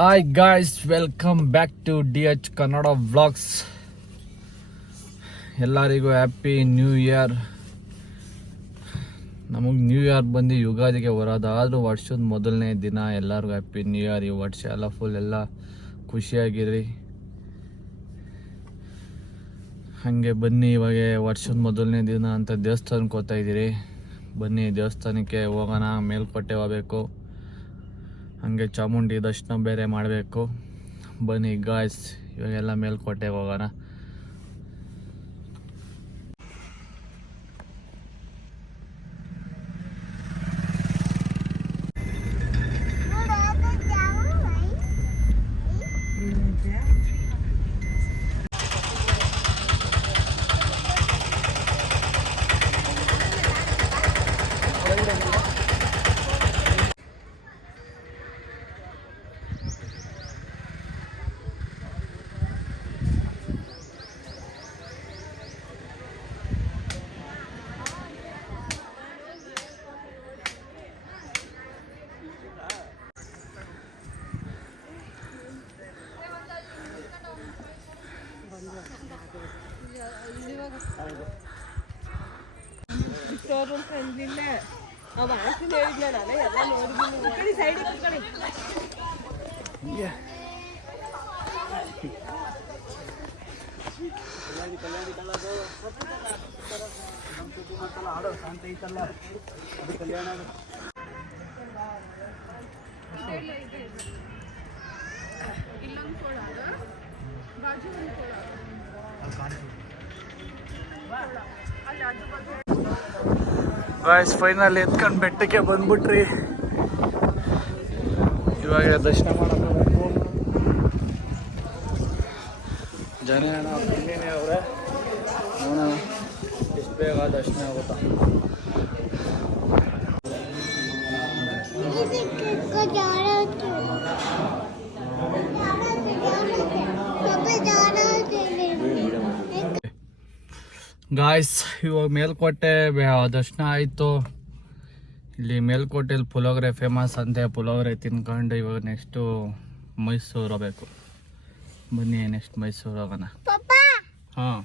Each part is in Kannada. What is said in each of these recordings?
Hi guys, welcome back to DH Kannada vlogs. ಎಲ್ಲರಿಗೂ ಹ್ಯಾಪಿ ನ್ಯೂ ಇಯರ್. ನಮಗೆ ನ್ಯೂ ಇಯರ್ ಬಂದು ಯುಗಾದಿಗೆ ಬರೋದಾದರೂ ವರ್ಷದ ಮೊದಲನೇ ದಿನ. ಎಲ್ಲರಿಗೂ ಹ್ಯಾಪಿ ನ್ಯೂ ಇಯರ್. ಈ ವರ್ಷ ಎಲ್ಲ ಫುಲ್ ಎಲ್ಲ ಖುಷಿಯಾಗಿರಿ. ಹಾಗೆ ಬನ್ನಿ, ಇವಾಗ ವರ್ಷದ ಮೊದಲನೇ ದಿನ ಅಂತ ದೇವಸ್ಥಾನಕ್ಕೆ ಹೋಗ್ತಾ ಇದ್ದೀರಿ. ಬನ್ನಿ ದೇವಸ್ಥಾನಕ್ಕೆ ಹೋಗೋಣ. ಮೇಲ್ಕೋಟೆ ಹೋಗಬೇಕು, ಹಾಗೆ ಚಾಮುಂಡಿ ದರ್ಶನ ಬೇರೆ ಮಾಡಬೇಕು. ಬನ್ನಿ ಗಾಯ್ಸ್, ಇವಾಗೆಲ್ಲ ಮೇಲ್ಕೋಟೆಗೆ ಹೋಗೋಣ. ಗಾಯ್ಸ್, ಫೈನಲ್ ಎತ್ಕೊಂಡು ಬೆಟ್ಟಕ್ಕೆ ಬಂದ್ಬಿಟ್ರಿ. ಇವಾಗ ದರ್ಶನ ಮಾಡಬೇಕು. ಜನ ಇನ್ನೇನೆ ಅವರೇ, ನೋಡೋಣ ಎಷ್ಟು ಬೇಗ ದರ್ಶನ ಆಗುತ್ತಾ. ಗಾಯ್ಸ್, ಇವಾಗ ಮೇಲ್ಕೋಟೆ ದರ್ಶನ ಆಯಿತು. ಇಲ್ಲಿ ಮೇಲ್ಕೋಟೆಯಲ್ಲಿ ಪುಳಿಯೋಗರೆ ಫೇಮಸ್ ಅಂತೆ. ಪುಳಿಯೋಗರೆ ತಿನ್ಕೊಂಡು ಇವಾಗ ನೆಕ್ಸ್ಟು ಮೈಸೂರು ಹೋಗ್ಬೇಕು. ಬನ್ನಿ ನೆಕ್ಸ್ಟ್ ಮೈಸೂರು ಹೋಗೋಣ. ಹಾಂ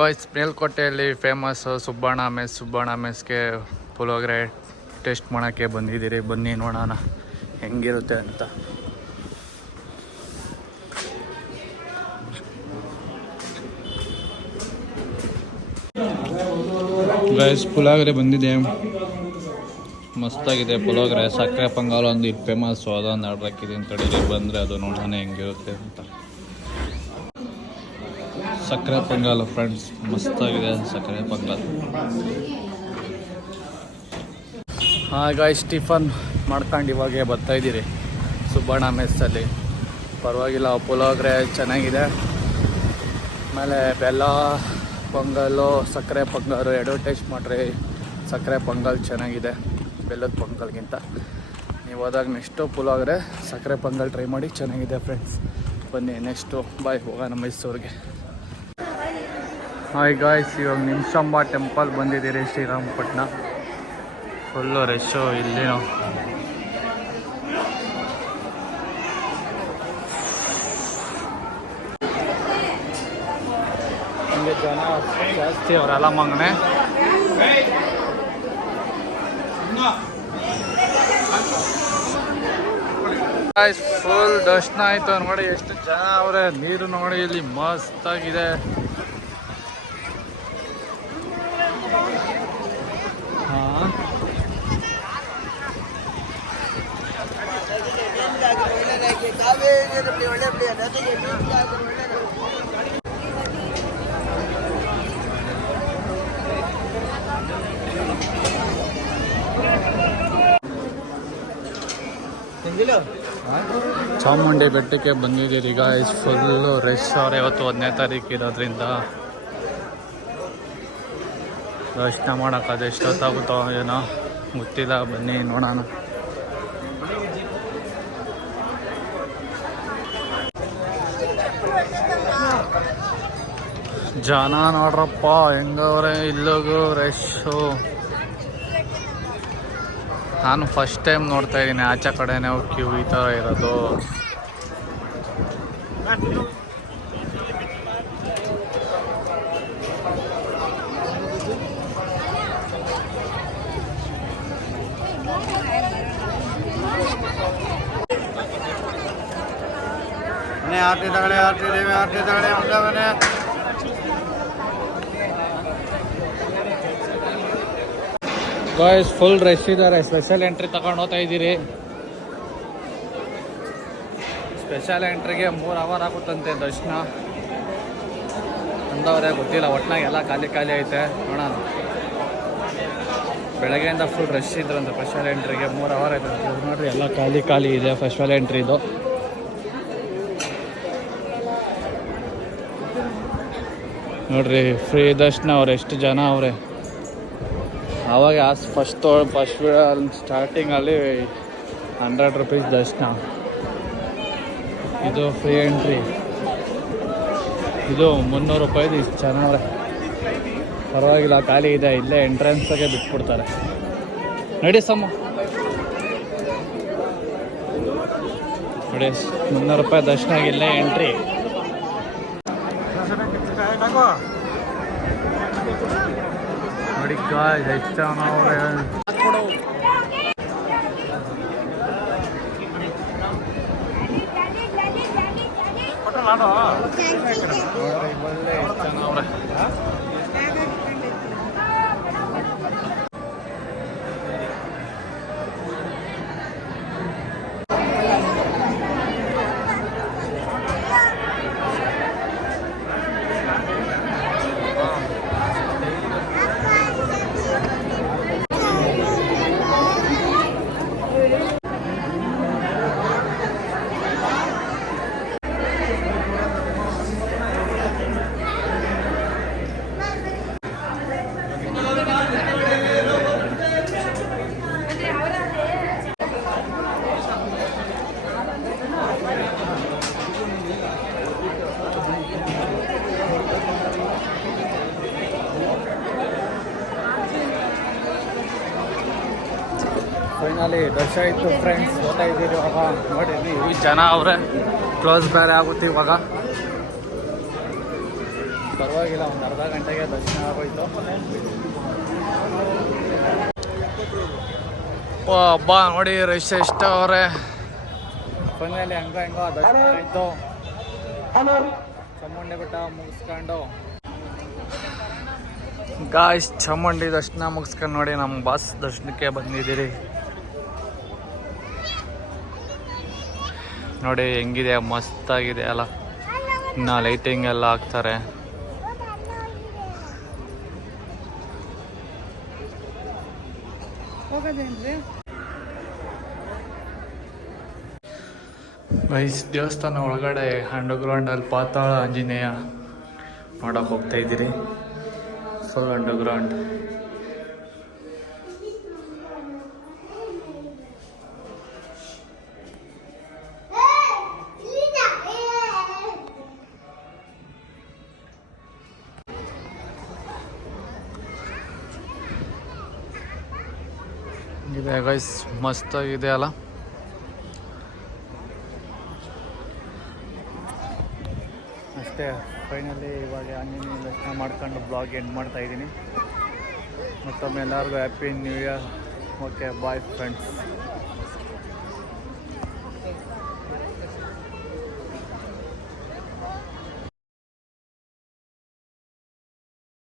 ಗಾಯ್ಸ್, ಮೇಲ್ಕೋಟೆಯಲ್ಲಿ ಫೇಮಸ್ ಸುಬ್ಬಣ್ಣ ಮೆಸ್ಗೆ ಪುಳಿಯೋಗರೆ ಟೇಸ್ಟ್ ಮಾಡೋಕ್ಕೆ ಬಂದಿದ್ದೀರಿ. ಬನ್ನಿ ನೋಡೋಣ ಹೆಂಗಿರುತ್ತೆ ಅಂತ. ಗೈಸ್, ಪುಳಿಯೋಗರೆ ಬಂದಿದೆ, ಮಸ್ತಾಗಿದೆ ಪುಳಿಯೋಗರೆ. ಸಕ್ಕರೆ ಪೊಂಗಲ್ ಒಂದು ಇದು ಫೇಮಸ್ಸು, ಅದೊಂದು ಆರ್ಡ್ರ್ ಹಾಕಿದ್ದೀನಿ. ತಡೀಲಿ ಬಂದರೆ ಅದು ನೋಡೋಣ ಹೆಂಗಿರುತ್ತೆ ಅಂತ. ಸಕ್ಕರೆ ಪೊಂಗಲ್ ಫ್ರೆಂಡ್ಸ್, ಮಸ್ತಾಗಿದೆ ಸಕ್ಕರೆ ಪೊಂಗಲ್. ಹಾಂ ಗಾಯ್ಸ್, ಟಿಫನ್ ಮಾಡ್ಕೊಂಡು ಇವಾಗೆ ಬರ್ತಾಯಿದ್ದೀರಿ ಸುಬ್ಬಣ್ಣ ಮೆಸ್ಸಲ್ಲಿ. ಪರವಾಗಿಲ್ಲ, ಪುಳಿಯೋಗರೆ ಚೆನ್ನಾಗಿದೆ. ಆಮೇಲೆ ಬೆಲ್ಲ ಪೊಂಗಲ್ಲು, ಸಕ್ಕರೆ ಪೊಂಗಲ್ ಎರಡು ಟೇಸ್ಟ್ ಮಾಡಿರಿ. ಸಕ್ಕರೆ ಪೊಂಗಲ್ ಚೆನ್ನಾಗಿದೆ ಬೆಲ್ಲದ ಪೊಂಗಲ್ಗಿಂತ. ನೀವು ಹೋದಾಗ ನೆಕ್ಸ್ಟು ಪುಳಿಯೋಗರೆ ಸಕ್ಕರೆ ಪೊಂಗಲ್ ಟ್ರೈ ಮಾಡಿ, ಚೆನ್ನಾಗಿದೆ ಫ್ರೆಂಡ್ಸ್. ಬನ್ನಿ ನೆಕ್ಸ್ಟು ಬಾಯ್ ಹೋಗೋಣ ಮೈಸೂರಿಗೆ. ಹಾಯ್ ಗಾಯ್ಸ್, ಇವಾಗ ನಿಮಿಷಾಂಬ ಟೆಂಪಲ್ ಬಂದಿದ್ದೀರಿ, ಶ್ರೀರಂಗಪಟ್ಟಣ. ಫುಲ್ಲು ರಶ್ಶು ಇಲ್ಲಿ. ಹಿಂಗೆ ಜನ ಜಾಸ್ತಿ ಅವರೆಲ್ಲ ಮಂಗನೆ. ಫುಲ್ ದರ್ಶನ ಆಯ್ತು ನೋಡಿ. ಎಷ್ಟು ಜನ ಅವರೇ, ನೀರು ನೋಡಿ ಇಲ್ಲಿ ಮಸ್ತಾಗಿದೆ. ಹಾಂ, ಚಾಮುಂಡಿ ಬೆಟ್ಟಕ್ಕೆ ಬಂದಿದ್ದೀರಿ ಗಾಯ್ಸ್. ಫುಲ್ಲು ರಶ್ ಅವರೇ. ಇವತ್ತು 10ನೇ ತಾರೀಕು ಇರೋದ್ರಿಂದ ದರ್ಶನ ಮಾಡೋಕ್ಕಾದ್ರೆ ಎಷ್ಟೊತ್ತಾಗುತ್ತೋ ಏನೋ ಗೊತ್ತಿಲ್ಲ. ಬನ್ನಿ ನೋಡೋಣ. ಜನ ನೋಡ್ರಪ್ಪ ಹೆಂಗವ್ರೆ, ಇಲ್ಲಿಗೂ ರಶ್ಶು. ನಾನು ಫಸ್ಟ್ ಟೈಮ್ ನೋಡ್ತಾ ಇದ್ದೀನಿ ಆಚೆ ಕಡೆನೇ ಕ್ಯೂ ಈ ಥರ ಇರೋದು. आरती तगड़े आरती देवी आरती तगड़े हमने ಗಾಯ್ಸ್ ಫುಲ್ ರಶ್ ಇದ್ದಾರೆ. ಸ್ಪೆಷಲ್ ಎಂಟ್ರಿ ತಗೊಂಡು ಹೋಗ್ತಾ ಇದ್ದೀರಿ. ಸ್ಪೆಷಲ್ ಎಂಟ್ರಿಗೆ 3 ಅವರ್ ಆಗುತ್ತಂತೆ ದರ್ಶನ ಅಂದವ್ರೆ, ಗೊತ್ತಿಲ್ಲ. ಒಟ್ನಾಗ ಎಲ್ಲ ಖಾಲಿ ಖಾಲಿ ಐತೆ. ನೋಡೋಣ. ಬೆಳಗ್ಗೆಯಿಂದ ಫುಲ್ ರಶ್ ಇದ್ರಂತೆ. ಸ್ಪೆಷಲ್ ಎಂಟ್ರಿಗೆ 3 ಅವರ್ ಆಯ್ತು ನೋಡ್ರಿ. ಎಲ್ಲ ಖಾಲಿ ಖಾಲಿ ಇದೆ ಸ್ಪೆಷಲ್ ಎಂಟ್ರಿದು. ನೋಡ್ರಿ ಫ್ರೀ ದರ್ಶನ ಅವ್ರು ಎಷ್ಟು ಜನ ಅವ್ರೆ. ಆವಾಗ ಫಸ್ಟ್ ಸ್ಟಾರ್ಟಿಂಗಲ್ಲಿ 100 ರೂಪೀಸ್ ದರ್ಶನ. ಇದು ಫ್ರೀ ಎಂಟ್ರಿ. ಇದು 300 ರೂಪಾಯಿದು. ಇಷ್ಟು ಜನ ಅವ್ರೆ. ಪರವಾಗಿಲ್ಲ, ಖಾಲಿ ಇದೆ. ಇಲ್ಲೇ ಎಂಟ್ರೆನ್ಸಾಗೆ ಬಿಟ್ಬಿಡ್ತಾರೆ. ನಡಿ ಸಮ್ಮ ನೋಡಿ. 300 ರೂಪಾಯಿ ದರ್ಶನ, ಇಲ್ಲೇ ಎಂಟ್ರಿ. ನೋಡಿ ಗಾಯ್ಸ್ ಎಷ್ಟು ಜನ ಅವ್ರೆ. ಫೈನಲಿ ದರ್ಶನ ಇತ್ತು ಫ್ರೆಂಡ್ಸ್. ಹೋಗ್ತಾ ಇದ್ದೀರಿ ಇವಾಗ. ನೋಡಿ ಈ ಜನ ಅವರೇ. ಕ್ಲೋಸ್ ಬೇರೆ ಆಗುತ್ತೆ ಇವಾಗ. ಪರವಾಗಿಲ್ಲ, ಒಂದು ಅರ್ಧ ಗಂಟೆಗೆ ದರ್ಶನ ಆಗೋಯ್ತು. ಹಬ್ಬ ನೋಡಿ ರಶ್ ಎಷ್ಟು ಅವರೇ. ಫೈನಲಿ ಹೆಂಗೋ ದರ್ಶನ ಆಯಿತು. ಚಾಮುಂಡಿ ಬೆಟ್ಟ ಮುಗಿಸ್ಕೊಂಡು ಗಾಯ್ಸ್ ಚಾಮುಂಡಿ ದರ್ಶನ ಮುಗಿಸ್ಕೊಂಡು ನೋಡಿ ನಮ್ಮ ಬಾಸ್ ದರ್ಶನಕ್ಕೆ ಬಂದಿದ್ದೀರಿ. ನೋಡಿ ಹೆಂಗಿದೆ, ಮಸ್ತಾಗಿದೆ ಅಲ್ಲ. ಇನ್ನು ಲೈಟಿಂಗ್ ಎಲ್ಲ ಹಾಕ್ತಾರೆ. ಗೈಸ್ ದೇವಸ್ಥಾನ ಒಳಗಡೆ ಅಂಡರ್ಗ್ರೌಂಡಲ್ಲಿ ಪಾತಾಳ ಆಂಜನೇಯ ನೋಡೋಕೆ ಹೋಗ್ತಾ ಇದ್ದೀರಿ. Full underground. ಇದೆ ಗೈಸ್, ಮಸ್ತಾಗಿದೆ ಅಲ್ಲ. ಅಷ್ಟೇ, ಫೈನಲಿ ಇವಾಗ ಆಂಜನೇಯ ದರ್ಶನ ಮಾಡ್ಕೊಂಡು ಬ್ಲಾಗ್ ಎಂಡ್ ಮಾಡ್ತಾ ಇದ್ದೀನಿ. ಮತ್ತೊಮ್ಮೆ ಎಲ್ಲರಿಗೂ happy new year. Okay, bye friends.